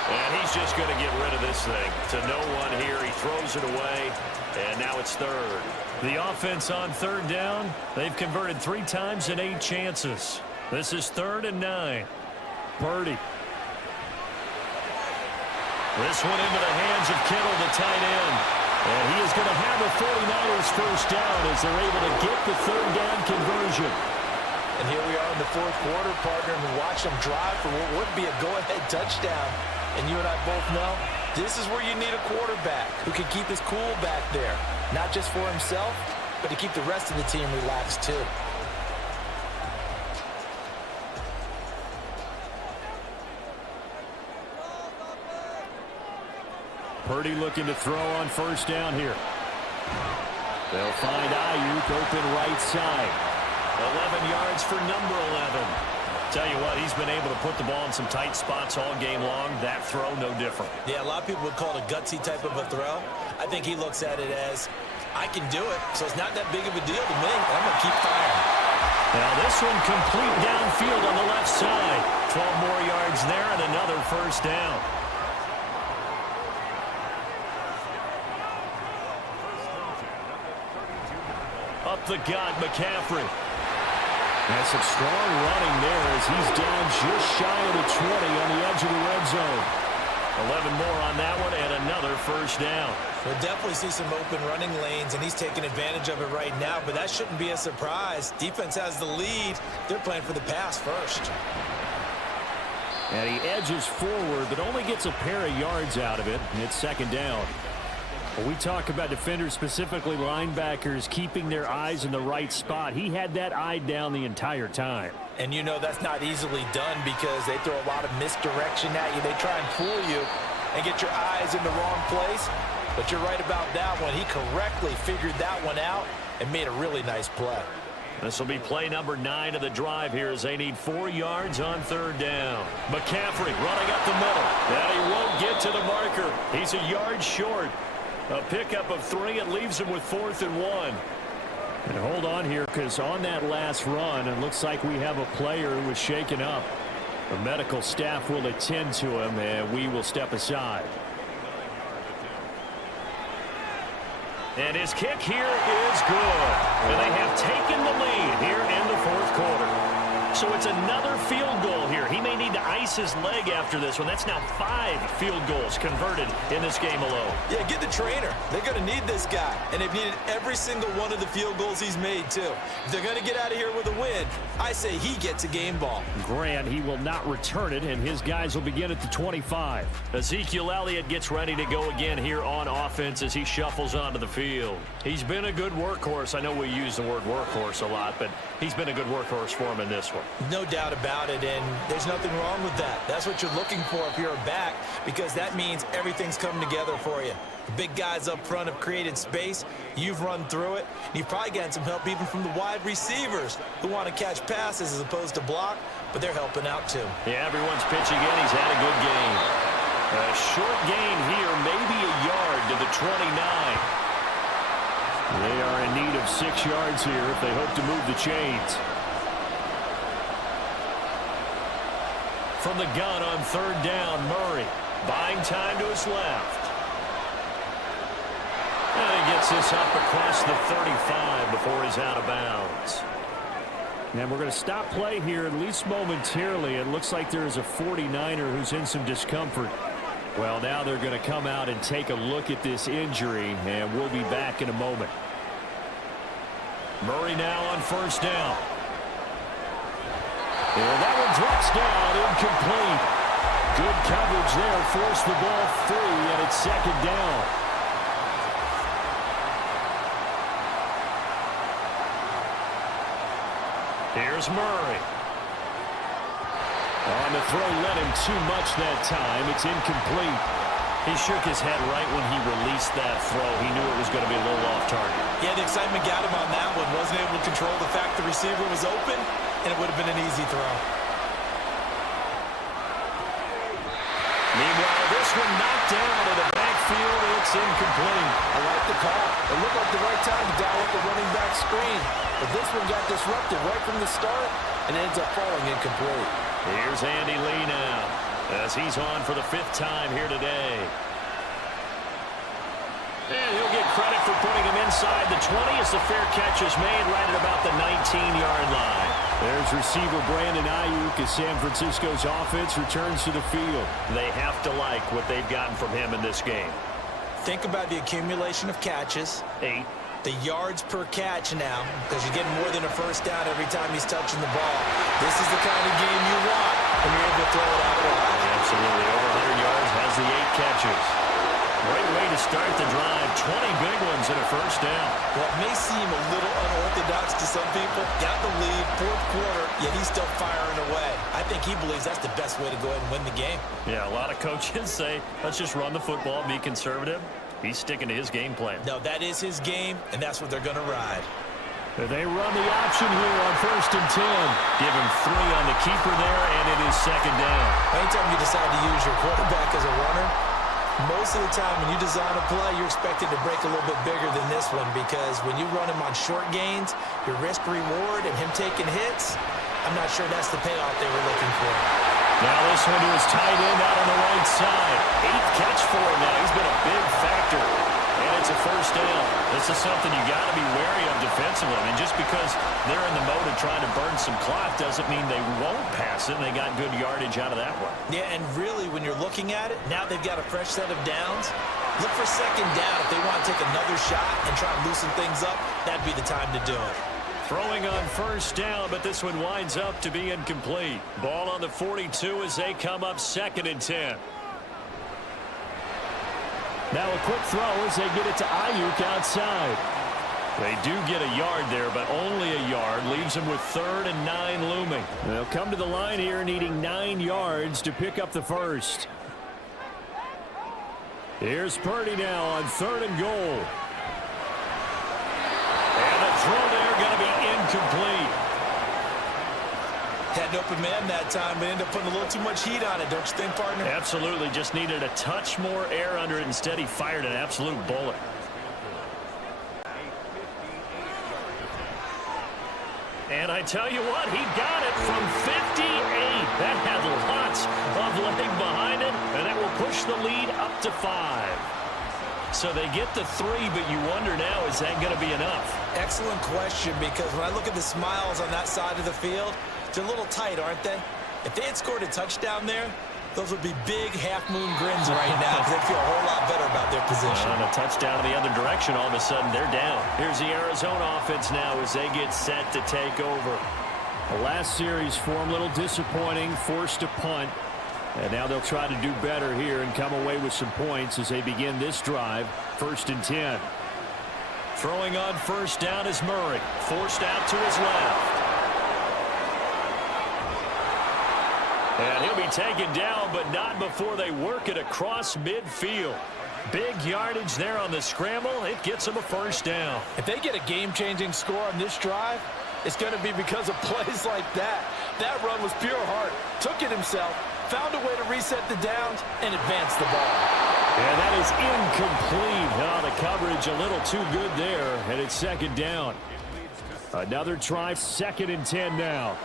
And he's just going to get rid of this thing. To no one here. He throws it away. And now it's third. The offense on third down. They've converted 3 times in 8 chances. This is 3rd and 9. Purdy. This one into the hands of Kittle, the tight end. And he is going to have the 49ers first down as they're able to get the third down conversion. And here we are in the fourth quarter, partner, and we watch them drive for what would be a go-ahead touchdown. And you and I both know this is where you need a quarterback who can keep his cool back there. Not just for himself, but to keep the rest of the team relaxed too. Purdy looking to throw on first down here. They'll find Ayuk open right side. 11 yards for number 11. Tell you what, he's been able to put the ball in some tight spots all game long. That throw, no different. Yeah, a lot of people would call it a gutsy type of a throw. I think he looks at it as, I can do it, so it's not that big of a deal to me. I'm going to keep firing. Now this one complete downfield on the left side. 12 more yards there and another first down. Up the gut, McCaffrey. That's some strong running there as he's down just shy of the 20 on the edge of the red zone. 11 more on that one and another first down. We'll definitely see some open running lanes, and he's taking advantage of it right now, but that shouldn't be a surprise. Defense has the lead. They're playing for the pass first. And he edges forward, but only gets a pair of yards out of it, and it's second down. When we talk about defenders, specifically linebackers, keeping their eyes in the right spot, he had that eye down the entire time. And you know that's not easily done because they throw a lot of misdirection at you. They try and fool you and get your eyes in the wrong place. But you're right about that one. He correctly figured that one out and made a really nice play. This will be play number 9 of the drive here as they need 4 yards on third down. McCaffrey running up the middle. And he won't get to the marker. He's a yard short. A pickup of 3. It leaves him with 4th and 1. And hold on here because on that last run, it looks like we have a player who was shaken up. The medical staff will attend to him, and we will step aside. And his kick here is good. And they have taken the lead here in the fourth quarter. So it's another field goal here. He may need to ice his leg after this one. That's now 5 field goals converted in this game alone. Yeah, get the trainer. They're going to need this guy. And they've needed every single one of the field goals he's made, too. If they're going to get out of here with a win, I say he gets a game ball. Grant, he will not return it, and his guys will begin at the 25. Ezekiel Elliott gets ready to go again here on offense as he shuffles onto the field. He's been a good workhorse. I know we use the word workhorse a lot, but he's been a good workhorse for him in this one. No doubt about it, and there's nothing wrong with that. That's what you're looking for if you're a back, because that means everything's coming together for you. The big guys up front have created space. You've run through it. And you've probably gotten some help even from the wide receivers who want to catch passes as opposed to block, but they're helping out too. Yeah, everyone's pitching in. He's had a good game. A short gain here, maybe a yard to the 29. They are in need of 6 yards here if they hope to move the chains. From the gun on third down, Murray buying time to his left. And he gets this up across the 35 before he's out of bounds. And we're going to stop play here, at least momentarily. It looks like there is a 49er who's in some discomfort. Well, now they're going to come out and take a look at this injury, and we'll be back in a moment. Murray now on first down. And that one drops down, incomplete. Good coverage there, forced the ball free, and it's second down. Here's Murray. On the throw, let him too much that time. It's incomplete. He shook his head right when he released that throw. He knew it was going to be a little off target. Yeah, the excitement got him on that one. Wasn't able to control the fact the receiver was open, and it would have been an easy throw. Meanwhile, this one knocked down to the backfield. It's incomplete. I like the call. It looked like the right time to dial up the running back screen. But this one got disrupted right from the start and ends up falling incomplete. Here's Andy Lee now as he's on for the 5th time here today. And he'll get credit for putting him inside the 20 as the fair catch is made right at about the 19-yard line. There's receiver Brandon Ayuk as San Francisco's offense returns to the field. They have to like what they've gotten from him in this game. Think about the accumulation of catches. 8. The yards per catch now, because you're getting more than a first down every time he's touching the ball. This is the kind of game you want when you're able to throw it out wide. Absolutely. Over 100 yards, has the 8 catches. Great way to start the drive. 20 big ones in a first down. Well, it may seem a little unorthodox to some people. Got the lead, fourth quarter, yet he's still firing away. I think he believes that's the best way to go ahead and win the game. Yeah, a lot of coaches say, let's just run the football, be conservative. He's sticking to his game plan. No, that is his game, and that's what they're going to ride. They run the option here on 1st and 10. Give him 3 on the keeper there, and it is second down. Anytime you decide to use your quarterback as a runner, most of the time when you design a play, you're expected to break a little bit bigger than this one, because when you run him on short gains, your risk-reward and him taking hits, I'm not sure that's the payoff they were looking for. Now this one to his tight end out on the right side. 8th catch for him now. He's been a big factor. And It's a first down. This is something you got to be wary of defensively. I mean, just because they're in the mode of trying to burn some clock doesn't mean they won't pass it. And they got good yardage out of that one. Yeah, and really, when you're looking at it, now they've got a fresh set of downs. Look for second down if they want to take another shot and try and loosen things up. That'd be the time to do it. Throwing on first down, but this one winds up to be incomplete. Ball on the 42 as they come up 2nd and 10. Now a quick throw as they get it to Ayuk outside. They do get a yard there, but only a yard. Leaves them with 3rd and 9 looming. They'll come to the line here needing 9 yards to pick up the first. Here's Purdy now on 3rd and goal. And the throw there going to be incomplete. Had an open man that time, but ended up putting a little too much heat on it, don't you think, partner? Absolutely. Just needed a touch more air under it. Instead, he fired an absolute bullet. And I tell you what, he got it from 58. That had lots of leg behind it, and that will push the lead up to 5. So they get the 3, but you wonder now, is that going to be enough? Excellent question, because when I look at the smiles on that side of the field, they're a little tight, aren't they? If they had scored a touchdown there, those would be big half-moon grins right now because they'd feel a whole lot better about their position. And a touchdown in the other direction, all of a sudden they're down. Here's the Arizona offense now as they get set to take over. The last series for them, a little disappointing, forced to punt. And now they'll try to do better here and come away with some points as they begin this drive, 1st and 10. Throwing on first down is Murray, forced out to his left. And he'll be taken down, but not before they work it across midfield. Big yardage there on the scramble. It gets them a first down. If they get a game-changing score on this drive, it's going to be because of plays like that. That run was pure heart. Took it himself, found a way to reset the downs, and advance the ball. And that is incomplete. Oh, the coverage a little too good there, and it's 2nd down. Another try, 2nd and 10 now.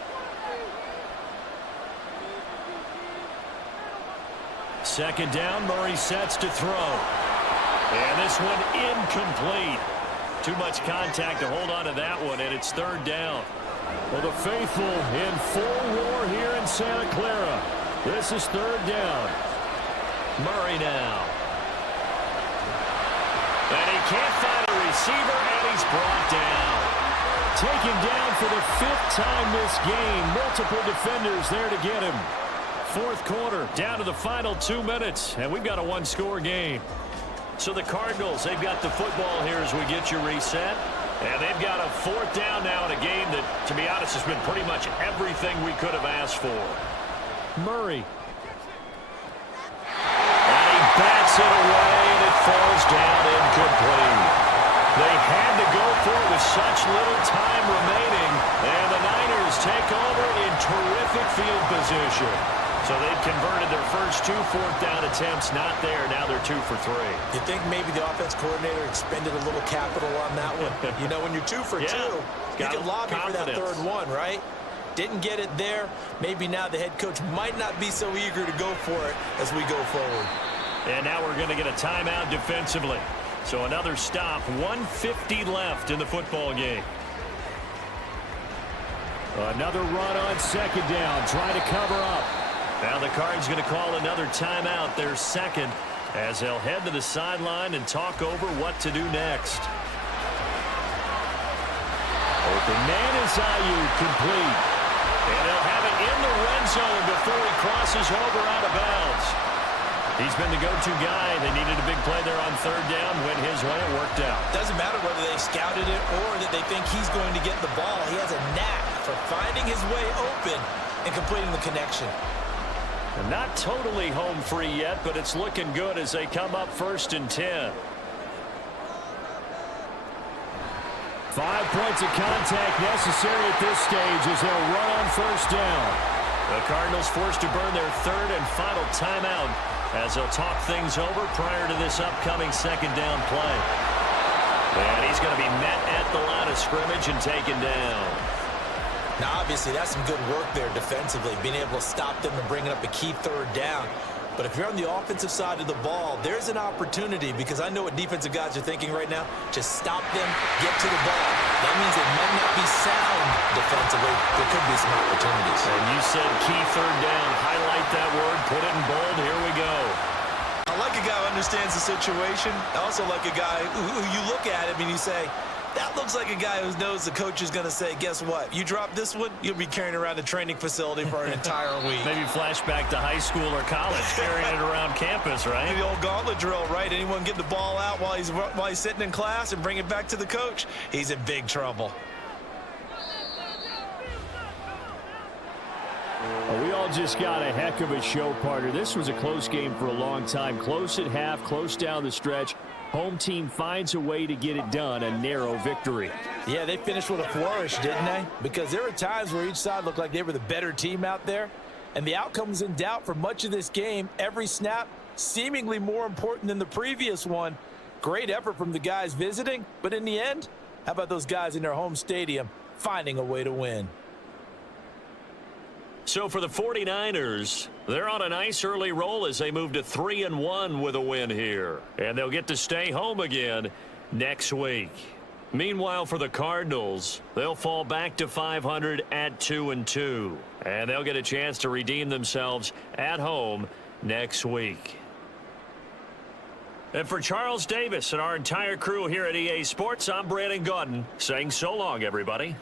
2nd down, Murray sets to throw. And this one incomplete. Too much contact to hold on to that one, and it's 3rd down. Well, the faithful in full roar here in Santa Clara. This is 3rd down. Murray now. And he can't find a receiver, and he's brought down. Taken down for the 5th time this game. Multiple defenders there to get him. 4th quarter, down to the final 2 minutes, and we've got a 1-score game. So the Cardinals, they've got the football here as we get you reset. And they've got a 4th down now in a game that, to be honest, has been pretty much everything we could have asked for. Murray. And he bats it away, and it falls down incomplete. They had to go for it with such little time remaining, and the Niners take over in terrific field position. So they've converted their first 2 4th down attempts. Not there. Now they're 2 for 3. You think maybe the offense coordinator expended a little capital on that one? You know, when you're 2 for 2, you can lobby for that 3rd one, right? Didn't get it there. Maybe now the head coach might not be so eager to go for it as we go forward. And now we're going to get a timeout defensively. So another stop. 1:50 left in the football game. Another run on 2nd down. Trying to cover up. Now the Cards going to call another timeout, their 2nd, as they'll head to the sideline and talk over what to do next. Open man is Ayuk, complete. And they'll have it in the red zone before he crosses over out of bounds. He's been the go-to guy. They needed a big play there on 3rd down. Went his way. It worked out. Doesn't matter whether they scouted it or that they think he's going to get the ball. He has a knack for finding his way open and completing the connection. Not totally home free yet, but it's looking good as they come up 1st and 10. 5 points of contact necessary at this stage as they'll run on 1st down. The Cardinals forced to burn their 3rd and final timeout as they'll talk things over prior to this upcoming 2nd down play. And he's going to be met at the line of scrimmage and taken down. Now, obviously, that's some good work there defensively, being able to stop them and bringing up a key 3rd down. But if you're on the offensive side of the ball, there's an opportunity, because I know what defensive guys are thinking right now. Just stop them, get to the ball. That means they might not be sound defensively. There could be some opportunities. And you said key third down. Highlight that word. Put it in bold. Here we go. I like a guy who understands the situation. I also like a guy who you look at him and you say, that looks like a guy who knows the coach is going to say, guess what? You drop this one, you'll be carrying around the training facility for an entire week. Maybe flashback to high school or college, carrying it around campus, right? The old gauntlet drill, right? Anyone get the ball out while he's sitting in class and bring it back to the coach, he's in big trouble. Well, we all just got a heck of a show, partner. This was a close game for a long time. Close at half, close down the stretch. Home team finds a way to get it done, a narrow victory. Yeah, they finished with a flourish, didn't they? Because there were times where each side looked like they were the better team out there, and the outcome was in doubt for much of this game. Every snap seemingly more important than the previous one. Great effort from the guys visiting, but in the end, how about those guys in their home stadium finding a way to win? So for the 49ers, they're on a nice early roll as they move to 3-1 with a win here. And they'll get to stay home again next week. Meanwhile, for the Cardinals, they'll fall back to 500 at 2-2. And they'll get a chance to redeem themselves at home next week. And for Charles Davis and our entire crew here at EA Sports, I'm Brandon Gaudin saying so long, everybody.